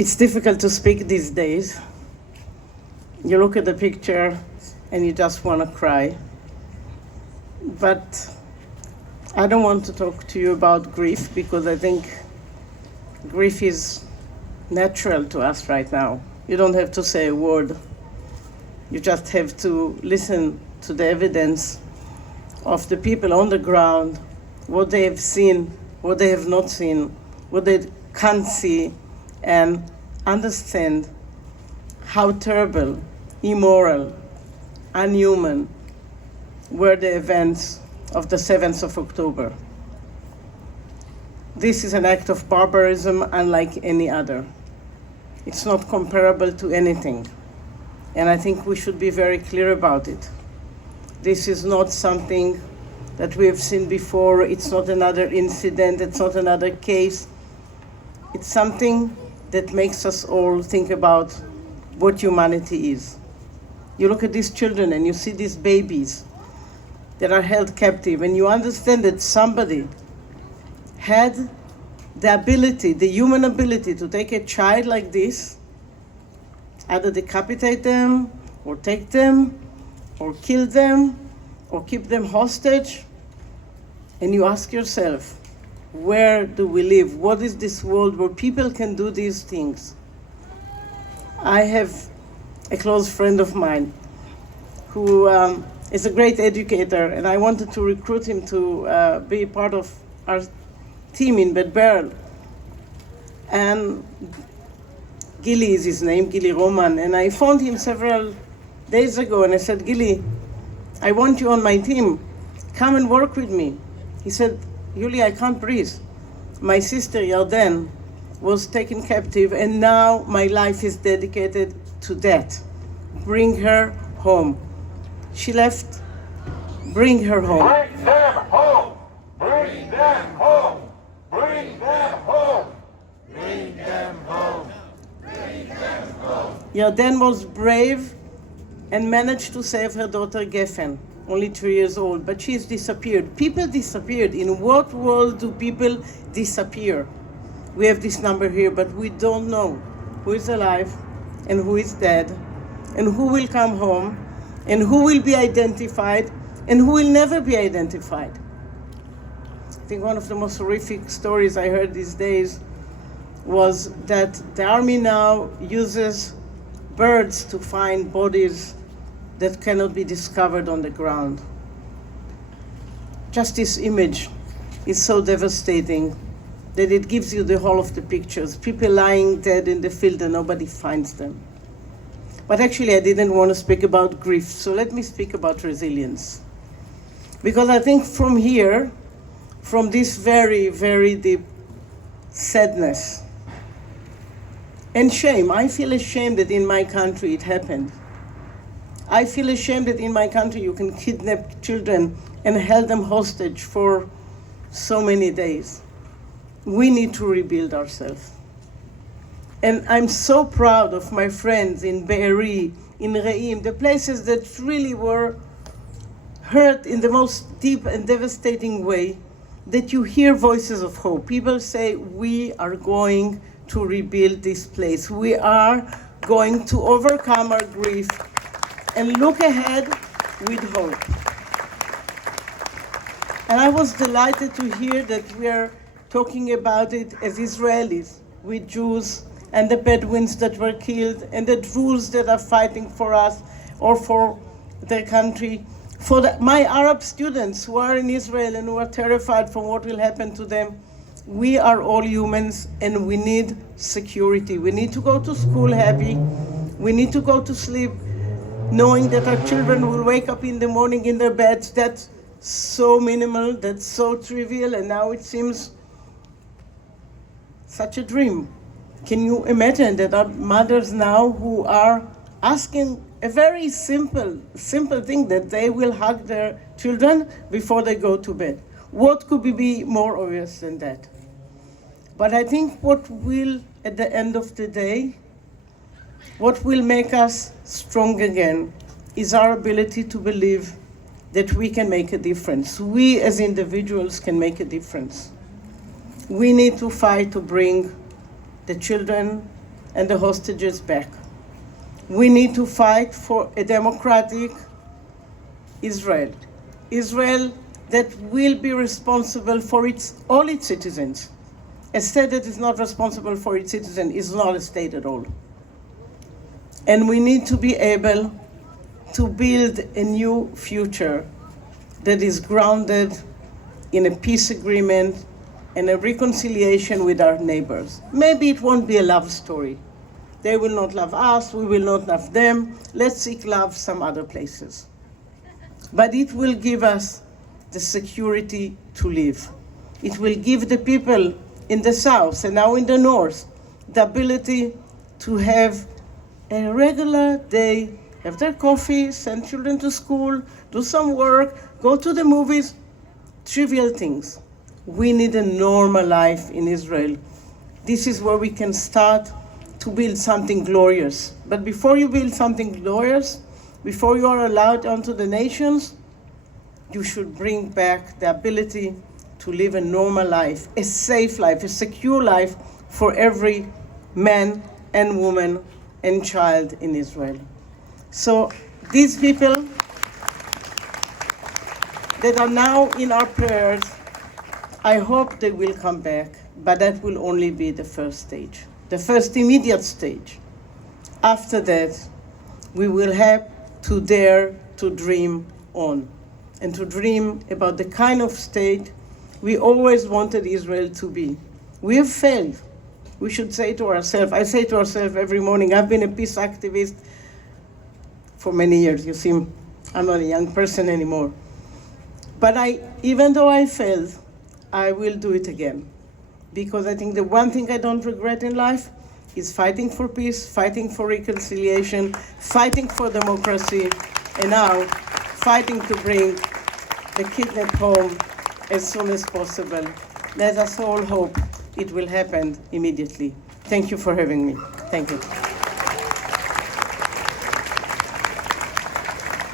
It's difficult to speak these days. You look at the picture and you just want to cry. But I don't want to talk to you about grief because I think grief is natural to us right now. You don't have to say a word. You just have to listen to the evidence of the people on the ground, what they have seen, what they have not seen, what they can't see, and understand how terrible, immoral, unhuman were the events of the 7th of October. This is an act of barbarism unlike any other. It's not comparable to anything, and I think we should be very clear about it. This is not something that we have seen before. It's not another incident. It's not another case. It's something that makes us all think about what humanity is. You look at these children and you see these babies that are held captive, and you understand that somebody had the ability, the human ability, to take a child like this, either decapitate them, or take them, or kill them, or keep them hostage. And you ask yourself, where do we live? What is this world where people can do these things? I have a close friend of mine who is a great educator, and I wanted to recruit him to be part of our team in Bet Barrel. And Gili is his name, Gili Roman, and I phoned him several days ago and I said, Gili, I want you on my team. Come and work with me. He said, Yuli, I can't breathe. My sister Yarden was taken captive, and now my life is dedicated to that. Bring her home. She left. Bring her home. Bring them home. Bring them home. Bring them home. Bring them home. Bring them home. Yarden was brave and managed to save her daughter Geffen, only 2 years old, but she's disappeared. People disappeared. In what world do people disappear? We have this number here, but we don't know who is alive and who is dead, and who will come home, and who will be identified, and who will never be identified. I think one of the most horrific stories I heard these days was that the army now uses birds to find bodies that cannot be discovered on the ground. Just this image is so devastating that it gives you the whole of the pictures. People lying dead in the field and nobody finds them. But actually I didn't want to speak about grief, so let me speak about resilience. Because I think from here, from this very, very deep sadness and shame, I feel ashamed that in my country it happened. I feel ashamed that in my country you can kidnap children and hold them hostage for so many days. We need to rebuild ourselves. And I'm so proud of my friends in Be'eri, in Re'im, the places that really were hurt in the most deep and devastating way, that you hear voices of hope. People say, we are going to rebuild this place. We are going to overcome our grief and look ahead with hope. And I was delighted to hear that we are talking about it as Israelis, with Jews and the Bedouins that were killed, and the Druze that are fighting for us or for their country, for my Arab students who are in Israel and who are terrified from what will happen to them. We are all humans and we need security. We need to go to school happy. We need to go to sleep knowing that our children will wake up in the morning in their beds. That's so minimal, that's so trivial, and now it seems such a dream. Can you imagine that our mothers now who are asking a very simple thing, that they will hug their children before they go to bed? What could be more obvious than that? But I think what will, at the end of the day, what will make us strong again is our ability to believe that we can make a difference. We as individuals can make a difference. We need to fight to bring the children and the hostages back. We need to fight for a democratic Israel. Israel that will be responsible for all its citizens. A state that is not responsible for its citizens is not a state at all. And we need to be able to build a new future that is grounded in a peace agreement and a reconciliation with our neighbors. Maybe it won't be a love story. They will not love us, we will not love them. Let's seek love some other places. But it will give us the security to live. It will give the people in the south and now in the north the ability to have a regular day, have their coffee, send children to school, do some work, go to the movies, trivial things. We need a normal life in Israel. This is where we can start to build something glorious. But before you build something glorious, before you are allowed onto the nations, you should bring back the ability to live a normal life, a safe life, a secure life for every man and woman and child in Israel. So these people that are now in our prayers, I hope they will come back, but that will only be the first stage, the first immediate stage. After that, we will have to dare to dream on and to dream about the kind of state we always wanted Israel to be. We have failed. We should say to ourselves, I say to ourselves every morning, I've been a peace activist for many years. You see, I'm not a young person anymore. But even though I failed, I will do it again. Because I think the one thing I don't regret in life is fighting for peace, fighting for reconciliation, fighting for democracy, and now fighting to bring the kidnapped home as soon as possible. Let us all hope it will happen immediately. Thank you for having me. Thank you.